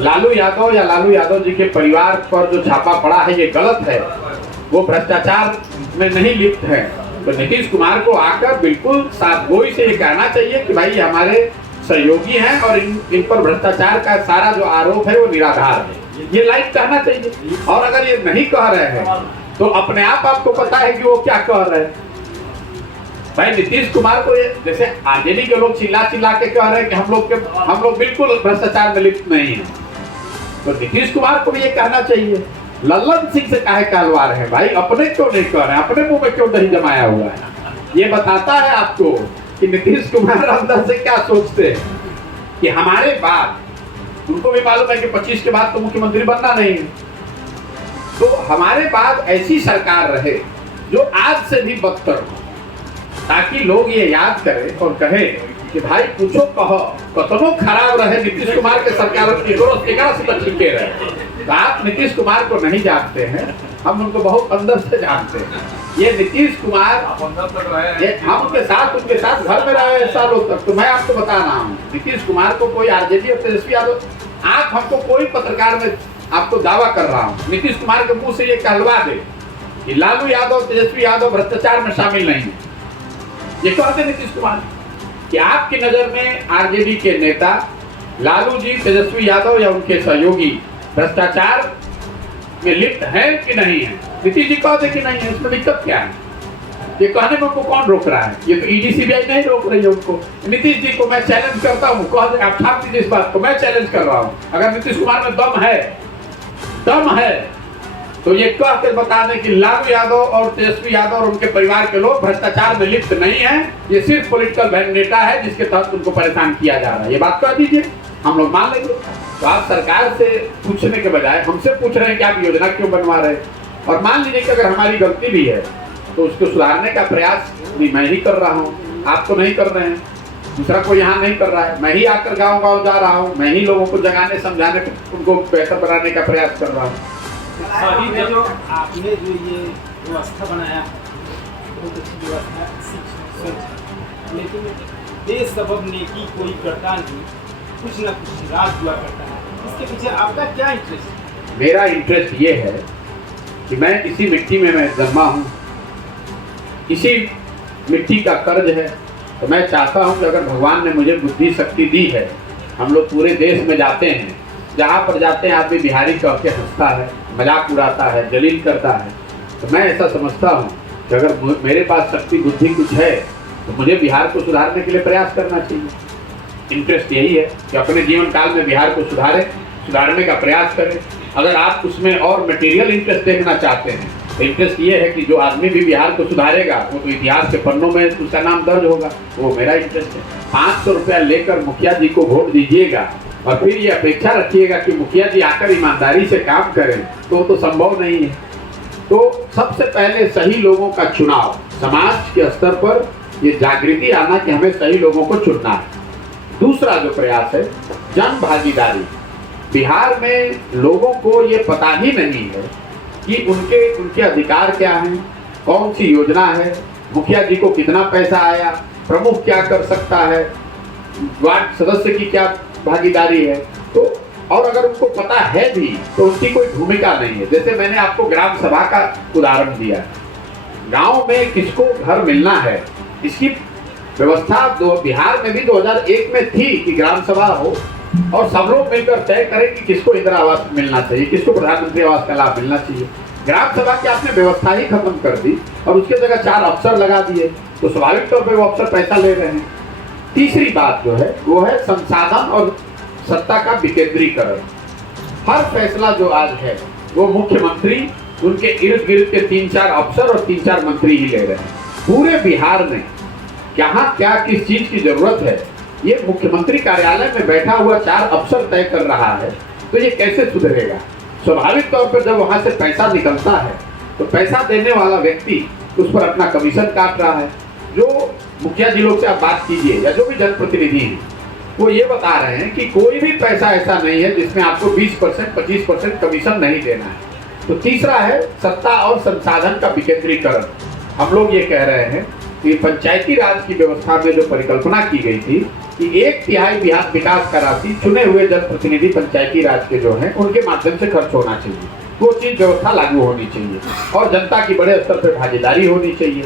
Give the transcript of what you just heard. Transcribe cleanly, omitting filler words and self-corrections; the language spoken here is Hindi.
लालू यादव या लालू यादव जी के परिवार पर जो छापा पड़ा है ये गलत है, वो भ्रष्टाचार में नहीं लिप्त है। तो नीतीश कुमार को आकर बिल्कुल साफगोई से ये कहना चाहिए कि भाई हमारे सहयोगी हैं और इन पर भ्रष्टाचार का सारा जो आरोप है वो निराधार है, ये लाइव कहना चाहिए। और अगर ये नहीं कह रहे हैं तो अपने आप आपको पता है कि वो क्या कह रहे हैं। भाई नीतीश कुमार को ये जैसे आरजेडी के लोग चिल्ला चिल्ला के कह रहे हैं कि हम लोग बिल्कुल भ्रष्टाचार में लिप्त नहीं है, तो नीतीश कुमार को भी ये कहना चाहिए। लल्लन सिंह से काहे कहलवा रहे हैं भाई, अपने क्यों नहीं कह रहे हैं, अपने मुंह में क्यों नहीं जमाया हुआ है। ये बताता है आपको कि नीतीश कुमार अंदर से क्या सोचते हैं कि हमारे बाद उनको भी मालूम है कि 25 के बाद तो मुख्यमंत्री बनना नहीं है, तो हमारे बाद ऐसी सरकार रहे जो आज से भी बदतर हो, ताकि लोग ये याद करें और कहें कि भाई कुछो कहो कतनो खराब रहे नीतीश कुमार के सरकार से तो ठीके रहे। तो आप नीतीश कुमार को नहीं जानते हैं, हम उनको बहुत अंदर से जानते हैं। ये नीतीश कुमार हम उनके साथ घर में रहे सालों तक, तो मैं आपको बता रहा हूँ नीतीश कुमार को कोई आरजेडी और तेजस्वी यादव, आप हमको कोई पत्रकार में आपको दावा कर रहा हूँ नीतीश कुमार के मुंह से ये कहलवा दे कि लालू यादव तेजस्वी यादव भ्रष्टाचार में शामिल नहीं है, ये कहते नीतीश कुमार कि आपकी नजर में आरजेडी के नेता लालू जी तेजस्वी यादव या उनके सहयोगी भ्रष्टाचार में लिप्त है कि नहीं है, नीतीश जी कहते कि नहीं है, इसमें दिक्कत क्या है। ये कहने में उनको कौन रोक रहा है, ये तो ईडी सीबीआई नहीं रोक रही है उनको। नीतीश जी को मैं चैलेंज करता हूँ, कह दे आप छाप दीजिए इस बात को, मैं चैलेंज कर रहा हूँ। अगर नीतीश कुमार में दम है तो ये कह के बता दें कि लालू यादव और तेजस्वी यादव और उनके परिवार के लोग भ्रष्टाचार में लिप्त नहीं है, ये सिर्फ पॉलिटिकल वेंडेटा है जिसके तहत उनको परेशान किया जा रहा है, ये बात कह दीजिए, हम लोग मान लेंगे। तो आप सरकार से पूछने के बजाय हमसे पूछ रहे हैं कि आप योजना क्यों बनवा रहे हैं, और मान लीजिए कि अगर हमारी गलती भी है तो उसको सुधारने का प्रयास भी मैं ही कर रहा हूँ, आप तो नहीं कर रहे हैं, दूसरा कोई यहाँ नहीं कर रहा है। मैं ही आकर गाँव जा रहा हूँ, मैं ही लोगों को जगाने समझाने उनको बेहतर बनाने का प्रयास कर रहा हूँ। जो आपने जो ये व्यवस्था बनाया बहुत अच्छी व्यवस्था, लेकिन बेसबब नेकी कोई करता नहीं, कुछ न कुछ राज हुआ करता है, इसके पीछे आपका क्या इंटरेस्ट है? मेरा इंटरेस्ट ये है कि मैं इसी मिट्टी में मैं जन्मा हूँ, इसी मिट्टी का कर्ज है, तो मैं चाहता हूँ कि अगर भगवान ने मुझे बुद्धि शक्ति दी है, हम लोग पूरे देश में जाते हैं, जहाँ पर जाते हैं आदमी बिहारी कह के हंसता है, मजाक उड़ाता है, जलील करता है, तो मैं ऐसा समझता हूँ कि अगर मेरे पास शक्ति बुद्धि कुछ है तो मुझे बिहार को सुधारने के लिए प्रयास करना चाहिए। इंटरेस्ट यही है कि अपने जीवन काल में बिहार को सुधारने का प्रयास करें। अगर आप उसमें और मटेरियल इंटरेस्ट देखना चाहते हैं तो इंटरेस्ट ये है कि जो आदमी भी बिहार को सुधारेगा वो तो इतिहास के पन्नों में उसका नाम दर्ज होगा, वो मेरा इंटरेस्ट है। 500 रुपया लेकर मुखिया जी को वोट दीजिएगा और फिर ये अपेक्षा रखिएगा कि मुखिया जी आकर ईमानदारी से काम करें, तो संभव नहीं है। तो सबसे पहले सही लोगों का चुनाव, समाज के स्तर पर ये जागृति आना कि हमें सही लोगों को चुनना है। दूसरा जो प्रयास है जन भागीदारी। बिहार में लोगों को ये पता ही नहीं है कि उनके अधिकार क्या हैं, कौन सी योजना है, मुखिया जी को कितना पैसा आया, प्रमुख क्या कर सकता है, वार्ड सदस्य की क्या भागीदारी है। तो और अगर उनको पता है भी तो उनकी कोई भूमिका नहीं है। जैसे मैंने आपको ग्राम सभा का उदाहरण दिया, गांव में किसको घर मिलना है, इसकी व्यवस्था बिहार में भी 2001 में थी कि ग्राम सभा हो और सब लोग मिलकर तय करें कि किसको इंदिरा आवास मिलना चाहिए, किसको प्रधानमंत्री आवास का लाभ मिलना चाहिए। ग्राम सभा की आपने व्यवस्था ही खत्म कर दी और उसके जगह 4 अफसर लगा दिए, तो स्वाभाविक तौर पर वो अफसर पैसा ले रहे हैं। तीसरी बात जो है वो है संसाधन और सत्ता का विकेंद्रीकरण। हर फैसला जो आज है वो मुख्यमंत्री, उनके इर्द गिर्द के 3-4 अफसर और 3-4 मंत्री ही ले रहे हैं। पूरे बिहार में कहाँ क्या किस चीज की जरूरत है ये मुख्यमंत्री कार्यालय में बैठा हुआ 4 अफसर तय कर रहा है, तो ये कैसे सुधरेगा। स्वाभाविक तौर पर जब वहां से पैसा निकलता है तो पैसा देने वाला व्यक्ति उस पर अपना कमीशन काट रहा है। जो मुखिया जी लोग से आप बात कीजिए या जो भी जनप्रतिनिधि हैं वो ये बता रहे हैं कि कोई भी पैसा ऐसा नहीं है जिसमें आपको 20% 25% कमीशन नहीं देना है। तो तीसरा है सत्ता और संसाधन का विकेंद्रीकरण। हम लोग ये कह रहे हैं कि पंचायती राज की व्यवस्था में जो परिकल्पना की गई थी कि 1/3 बिहार विकास का राशि चुने हुए जनप्रतिनिधि पंचायती राज के जो हैं उनके माध्यम से खर्च होना चाहिए। वो चीज व्यवस्था लागू होनी चाहिए और जनता की बड़े स्तर पर भागीदारी होनी चाहिए।